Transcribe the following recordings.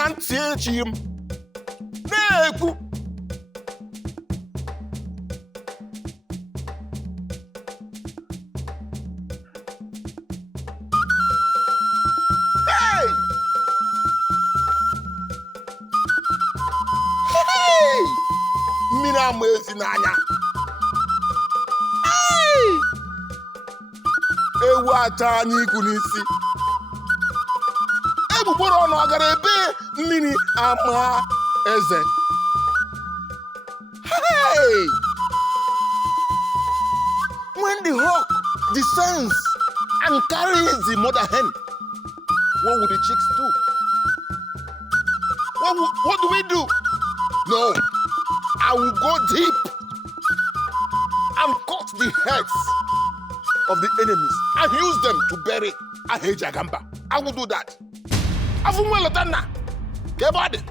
na ntị echi m na-ekwu mmiri ama ezi n'anya ewu ata anyị ikwu n'isi egbugbere ọnụ agara ebe mmiri ama eze. When the hawk descends and carries the mother hen, what will the chicks do? What do we do? No, I will go deep and cut the heads of the enemies and use them to bury Ahaejiagamba. I will do that. Afumwelotana, kebade.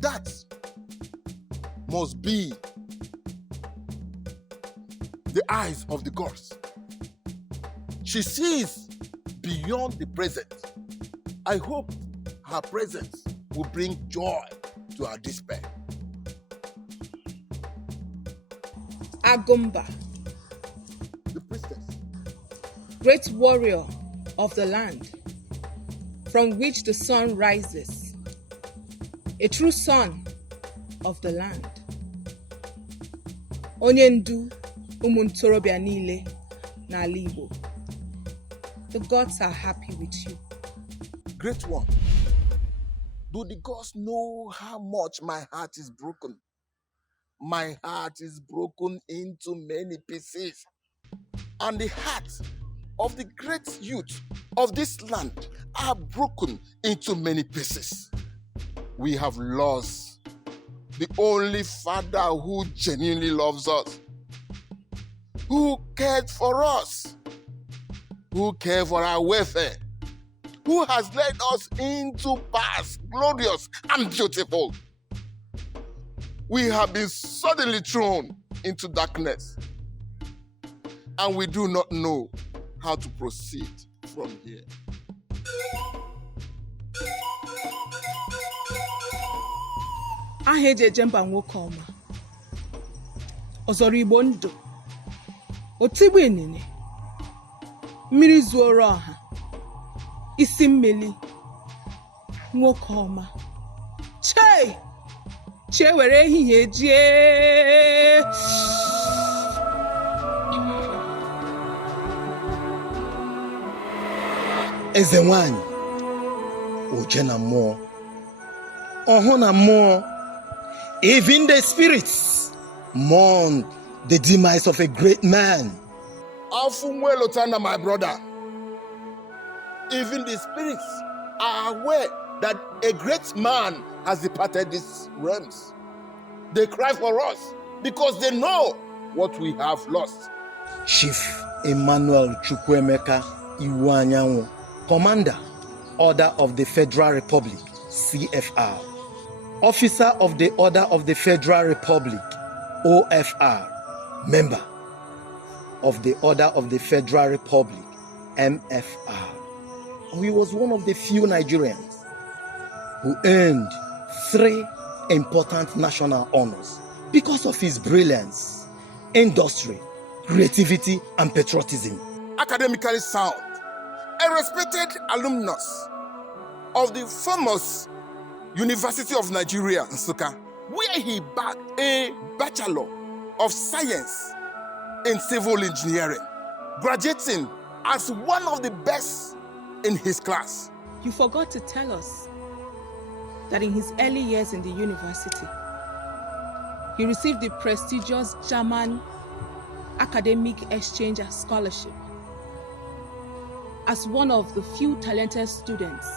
That must be the eyes of the gods. She sees beyond the present. I hope her presence will bring joy to our despair. Agamba, the priestess, great warrior of the land, from which the sun rises, a true son of the land. Onye ndu ụmụ ntorobịa niile n'ala Igbo. The gods are happy with you. Great one, do the gods know how much my heart is broken? My heart is broken into many pieces. And the hearts of the great youth of this land are broken into many pieces. We have lost the only father who genuinely loves us, who cared for us, who cared for our welfare, who has led us into paths glorious and beautiful. We have been suddenly thrown into darkness, and we do not know how to proceed from here. Ahaejiagamba nwoke ọma, ọzọrọ Igbo ndụ, otigbu inine, mmiri zuoro ọha, isi mmeli, nwoke ọma. Chee were ehihie jie. Eze nwanyị, oje na mmụọ, ọhụ na mmụọ, even the spirits mourn the demise of a great man. Afumwelotana, my brother, even the spirits are aware that a great man has departed these realms. They cry for us because they know what we have lost. Chief Emmanuel Chukwuemeka Iwuanaynwu, Commander, Order of the Federal Republic, CFR. Officer of the Order of the Federal Republic, OFR. Member of the Order of the Federal Republic, MFR. He was one of the few Nigerians who earned 3 important national honors because of his brilliance, industry, creativity, and patriotism. Academically sound, a respected alumnus of the famous University of Nigeria, Nsukka, where he bagged a Bachelor of Science in Civil Engineering, graduating as one of the best in his class. You forgot to tell us that in his early years in the university, he received the prestigious German Academic Exchange Scholarship as one of the few talented students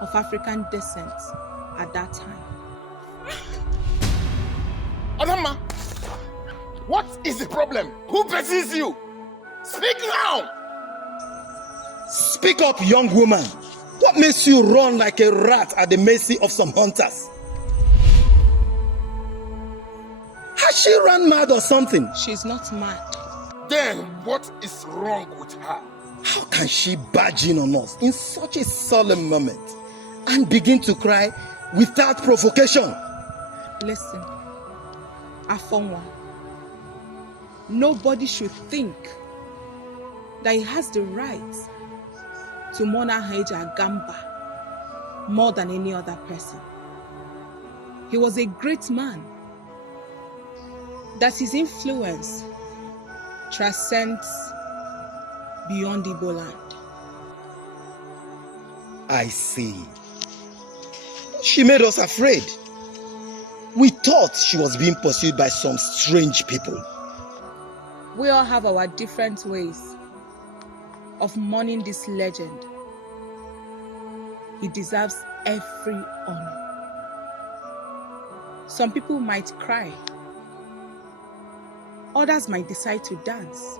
of African descent at that time. Adama, what is the problem? Who perceives you? Speak now! Speak up, young woman. What makes you run like a rat at the mercy of some hunters? Has she run mad or something? She's not mad. Then what is wrong with her? How can she barge in on us in such a solemn moment and begin to cry without provocation? Listen, Afonwa, nobody should think that he has the right to mourn Ahaejiagamba more than any other person. He was a great man, that his influence transcends beyond Igbo land. I see. She made us afraid. We thought she was being pursued by some strange people. We all have our different ways of mourning this legend. He deserves every honor. Some people might cry. Others might decide to dance.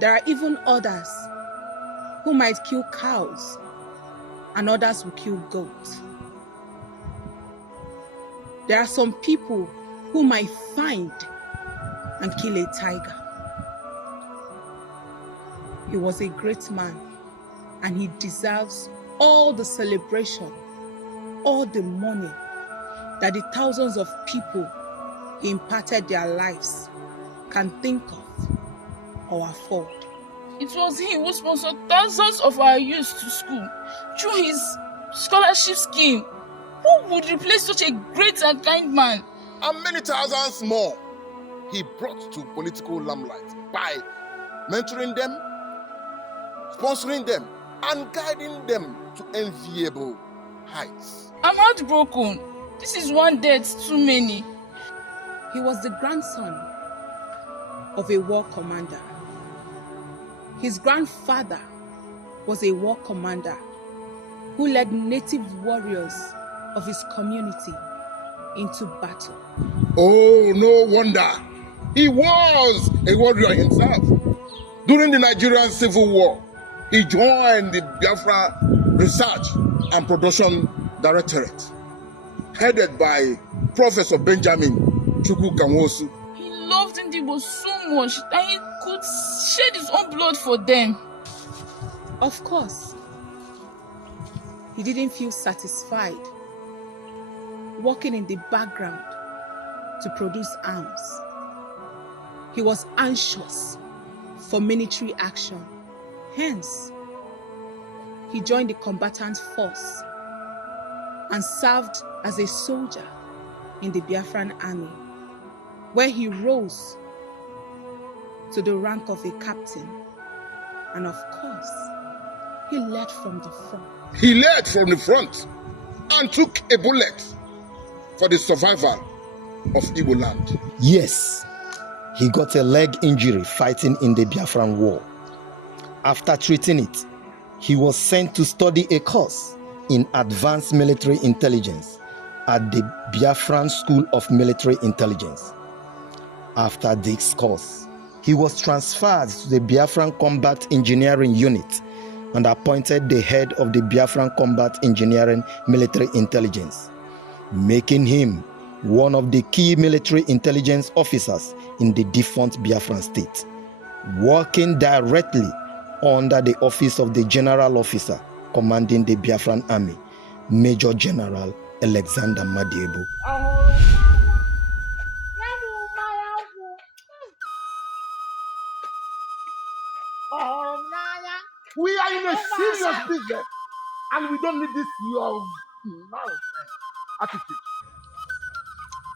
There are even others who might kill cows, and others will kill goats. There are some people who might find and kill a tiger. He was a great man, and he deserves all the celebration, all the money that the thousands of people he imparted their lives can think of or afford. It was he who sponsored thousands of our youth to school through his scholarship scheme. Who would replace such a great and kind man? And many thousands more he brought to political limelight by mentoring them, sponsoring them, and guiding them to enviable heights. I'm heartbroken. This is one death too many. He was the grandson of a war commander. His grandfather was a war commander who led native warriors of his community into battle. Oh, no wonder. He was a warrior himself. During the Nigerian Civil War, he joined the Biafra Research and Production Directorate, headed by Professor Benjamin Chukwuemeka. He loved Ndigbo so much that he could shed his own blood for them. Of course, he didn't feel satisfied working in the background to produce arms. He was anxious for military action. Hence, he joined the combatant force and served as a soldier in the Biafran army, where he rose to the rank of a captain. And of course, he led from the front. He led from the front and took a bullet for the survival of Igbo land. Yes, he got a leg injury fighting in the Biafran War. After treating it, he was sent to study a course in advanced military intelligence at the Biafran School of Military Intelligence. After this course, he was transferred to the Biafran Combat Engineering Unit and appointed the head of the Biafran Combat Engineering Military Intelligence, making him one of the key military intelligence officers in the defunct Biafran state, working directly under the office of the General Officer commanding the Biafran Army, Major General Alexander Madiebo. We are in a serious business, and we don't need this your nonsense attitude.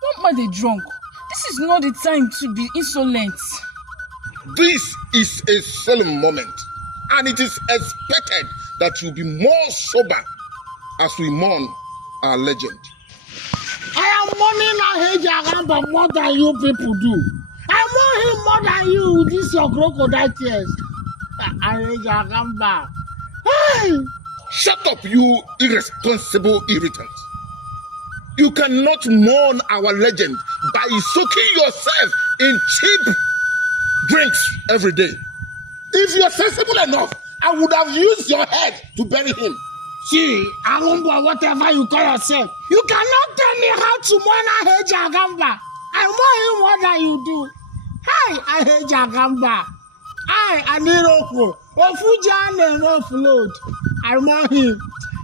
Don't mind the drunk. This is not the time to be insolent. This is a solemn moment, and it is expected that you be more sober as we mourn our legend. I am mourning Ahaejiagamba more than you people do. I mourn him more than you with this your crocodile tears. Ahaejiagamba. Hey! Shut up, you irresponsible irritant. You cannot mourn our legend by soaking yourself in cheap drinks every day. If you're sensible enough, I would have used your head to bury him. See, Agumba, whatever you call yourself, you cannot tell me how to mourn Ahaejiagamba. I want him more than you do. Hi, Ahaejiagamba. Hi, iroko. Ofujane no float. I want him.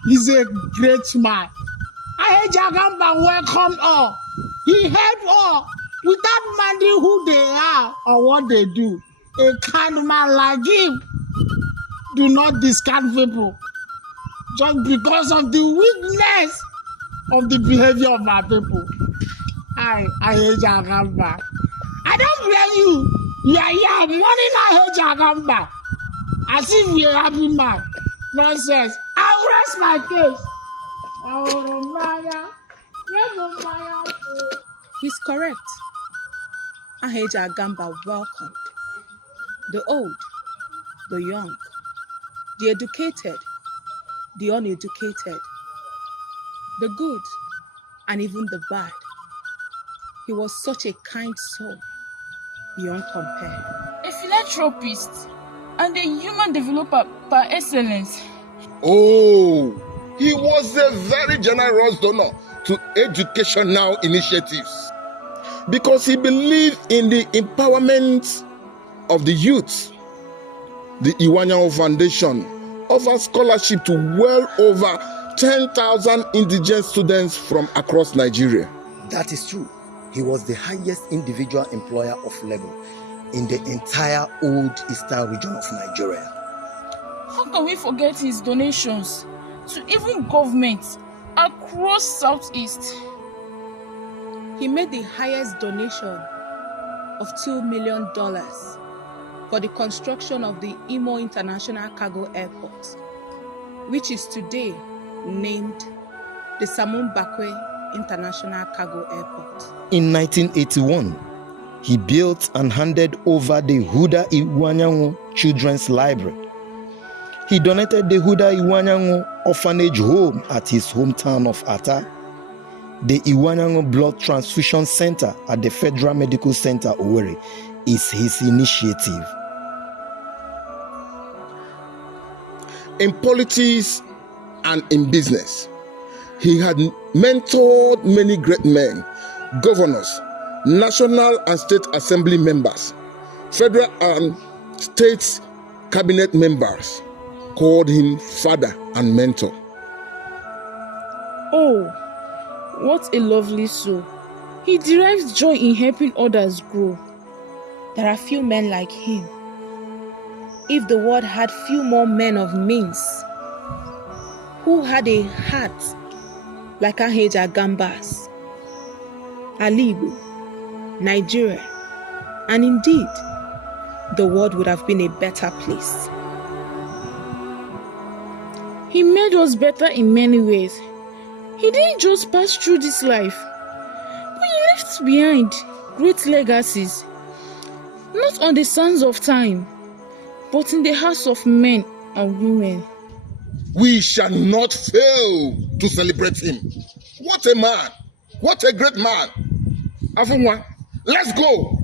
He's a great man. Ahaejiagamba welcomed all. He helped all without minding who they are or what they do. A kind man like him do not discard people just because of the weakness of the behavior of our people. Ahaejiagamba. I don't blame you. You are here mourning Ahaejiagamba as if you're a happy man. Nonsense. I'll rest my case. He's correct. Ahaejiagamba welcomed the old, the young, the educated, the uneducated, the good, and even the bad. He was such a kind soul, beyond compare. A philanthropist and a human developer par excellence. Oh, he was a very generous donor to educational initiatives because he believed in the empowerment of the youth. The Iwuanaynwu Foundation offers scholarship to well over 10,000 indigent students from across Nigeria. That is true. He was the highest individual employer of labor in the entire old eastern region of Nigeria. How can we forget his donations to even governments across Southeast? He made the highest donation of $2 million for the construction of the Imo International Cargo Airport, which is today named the Samun Bakwe International Cargo Airport. In 1981, he built and handed over the Huda Iwuanaynwu Children's Library. He donated the Huda Iwuanaynwu Orphanage Home at his hometown of Ata, the Iwuanaynwu Blood Transfusion Center at the Federal Medical Center Owerri is his initiative. In politics and in business, he had mentored many great men, governors, national and state assembly members, federal and state cabinet members called him father and mentor. Oh, what a lovely soul. He derives joy in helping others grow. There are few men like him. If the world had few more men of means who had a heart like Ahaejiagamba's, Igbo, Nigeria, and indeed, the world would have been a better place. He made us better in many ways. He didn't just pass through this life, but he left behind great legacies, not on the sands of time, but in the hearts of men and women. We shall not fail to celebrate him. What a man! What a great man! Afunwa, let's go!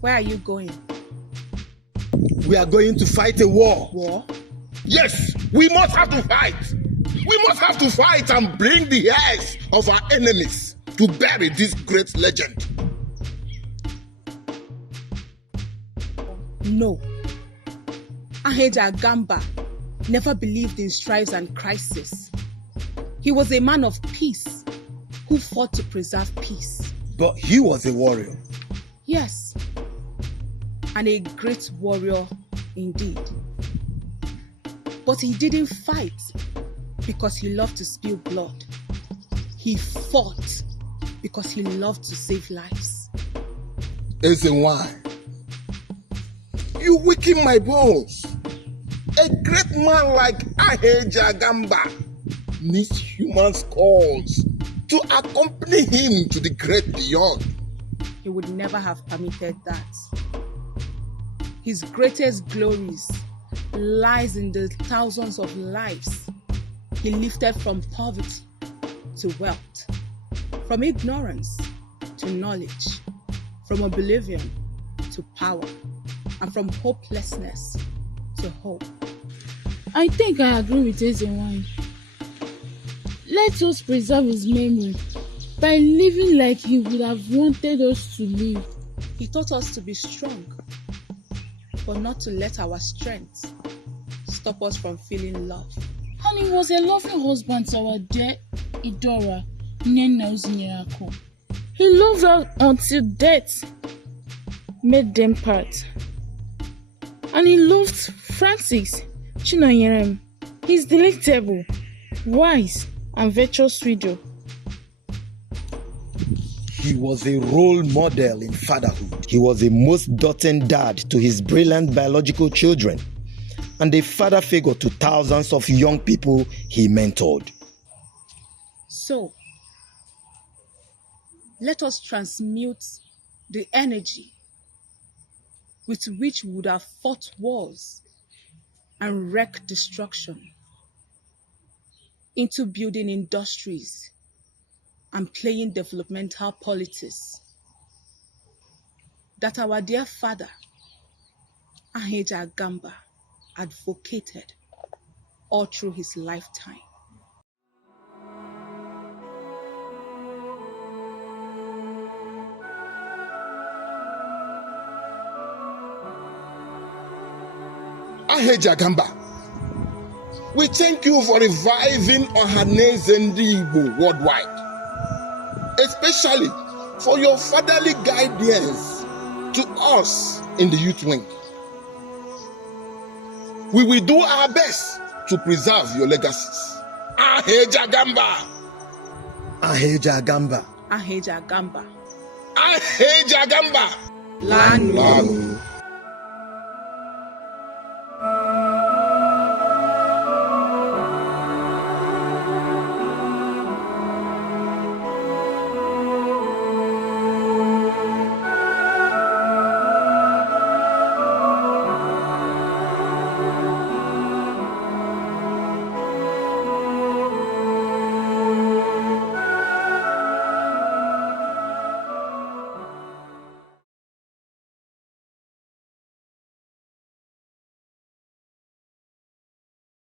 Where are you going? We are going to fight a war. War? Yes, we must have to fight. We must have to fight and bring the heirs of our enemies to bury this great legend. No. Ahaejiagamba never believed in strife and crisis. He was a man of peace who fought to preserve peace. But he was a warrior. Yes, and a great warrior indeed. But he didn't fight because he loved to spill blood. He fought because he loved to save lives. Eze why? You weaken my bones. A great man like Ahaejiagamba needs human skulls to accompany him to the great beyond. He would never have permitted that. His greatest glories lies in the thousands of lives he lifted from poverty to wealth, from ignorance to knowledge, from oblivion to power, and from hopelessness to hope. I think I agree with Ezenwai. Let us preserve his memory by living like he would have wanted us to live. He taught us to be strong, but not to let our strength stop us from feeling love. And he was a loving husband to our dear Idora, Nena Uzinyerako. He loved her until death made them part. And he loved Francis Chinonyerem, his delectable, wise, and virtuous widow. He was a role model in fatherhood. He was a most doting dad to his brilliant biological children and a father figure to thousands of young people he mentored. So, let us transmute the energy with which we would have fought wars and wreaked destruction into building industries and playing developmental politics that our dear father, Ahaejiagamba, advocated all through his lifetime. Ahaejiagamba, we thank you for reviving Ohanaeze Ndigbo worldwide, especially for your fatherly guidance to us in the youth wing. We will do our best to preserve your legacies. Ahaejiagamba. Ahaejiagamba. Ahaejiagamba. Ahaejiagamba. Land. Land.